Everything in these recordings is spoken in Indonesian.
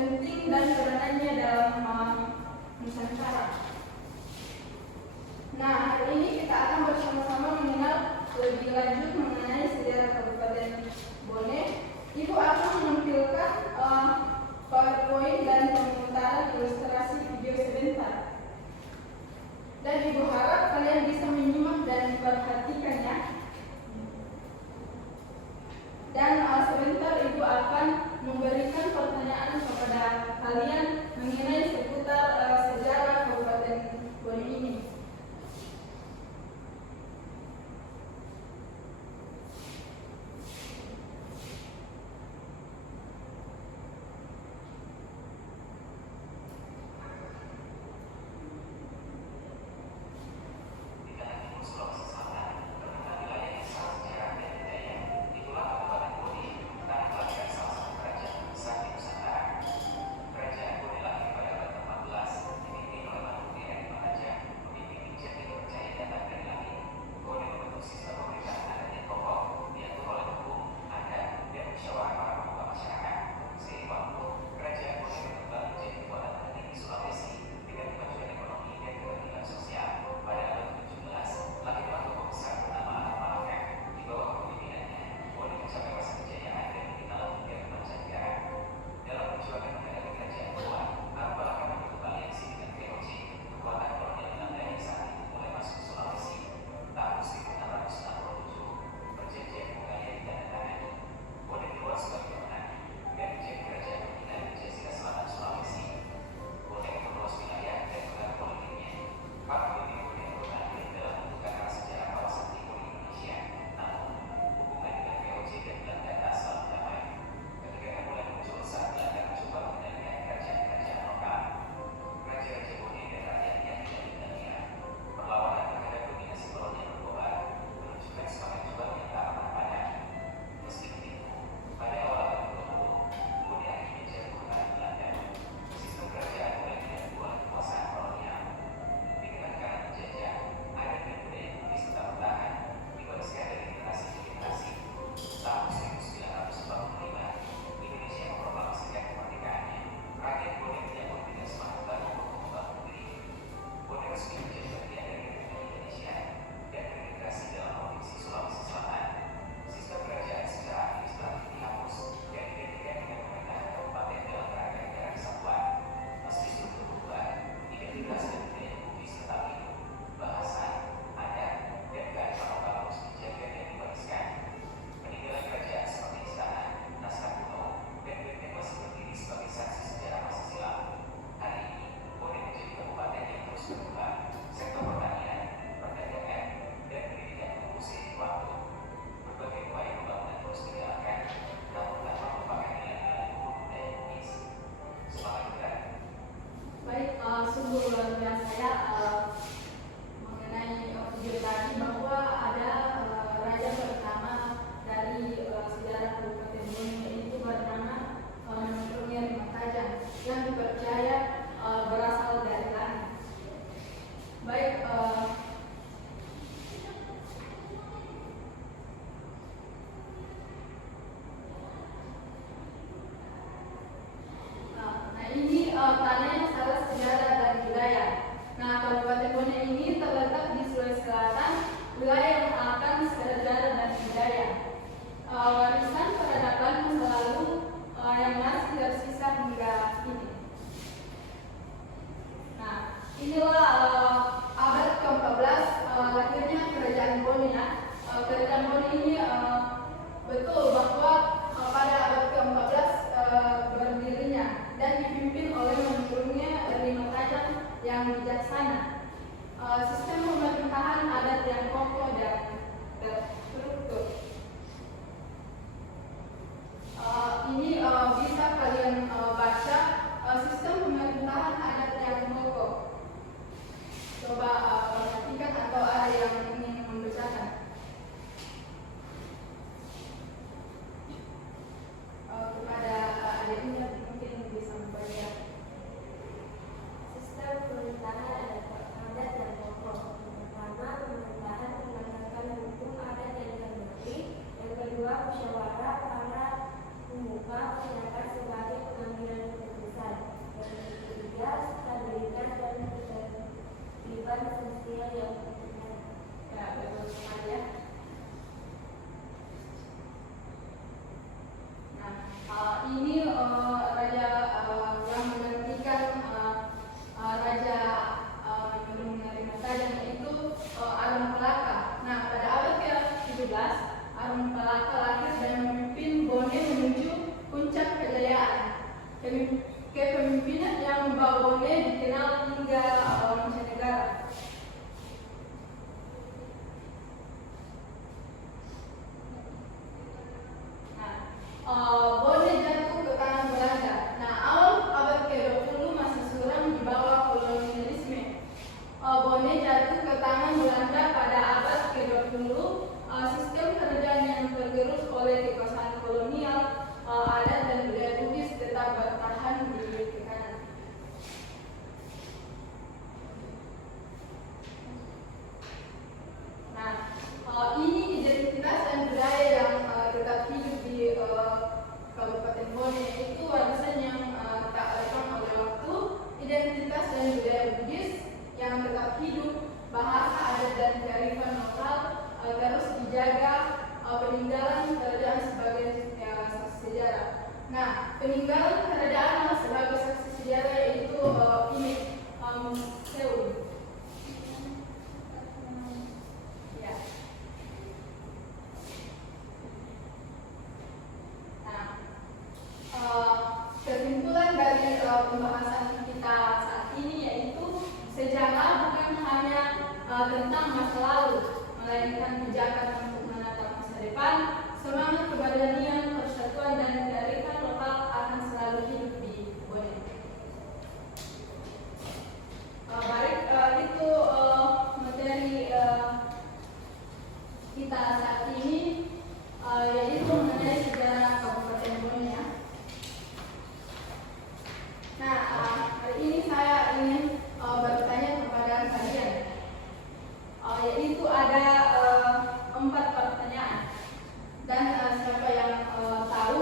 penting dan peranannya dalam Nusantara. Nah, hari ini kita akan bersama-sama mengenal lebih lanjut mengenai sejarah Kabupaten Bone. Ibu akan menampilkan PowerPoint dan pemutaran ilustrasi video sebentar. Dan Ibu harap kalian bisa menyimak dan memperhatikannya. Dan sebentar Ibu akan memberikan pertanyaan kepada kalian mengenai seputar sejarah Kabupaten Bone ini. Ya, betul sekali ya. Nah, ini raja yang menggantikan raja yang menerima tajam, yaitu Arum Palaka. Nah, pada abad ke-17, Arum Palaka lahir dan memimpin Bone menuju puncak kejayaan. Kepemimpinan yang membawa Bone dikenal hingga mancanegara. Bone jatuh ke tangan Belanda. Nah, awal abad ke-20 masih suram di bawah kolonialisme. Bone jatuh ke tangan Belanda pada abad ke-20. Sistem kerajaan yang tergerus oleh kekuasaan kolonial, adat dan budaya Bugis tetap bertahan di tekanan. Nah, ini identitas dan budaya yang tetap hidup di Kabupaten Bone, yaitu warisan yang tak lekang oleh waktu, identitas dan budaya Bugis yang tetap hidup, bahasa, adat dan kearifan lokal terus dijaga, peninggalan kerajaan sebagai saksi sejarah. Nah, peninggalan kerajaan sebagai saksi sejarah yaitu ini Seoul. Ya. Nah, kesimpulan dari pembahasan kita saat ini yaitu sejarah bukan hanya tentang masa lalu, melainkan pijakan untuk menatap masa depan. Semangat keberanian, persatuan dan kearifan lokal akan selalu hidup di Bone. Baik, itu materi kita saat ini, yaitu mengenai sejarah Kabupaten Bone ya. Nah, hari ini saya ingin bertanya kepada kalian, yaitu ada 4 pertanyaan, dan siapa yang tahu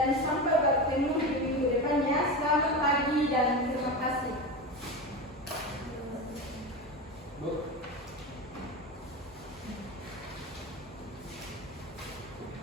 dan sampai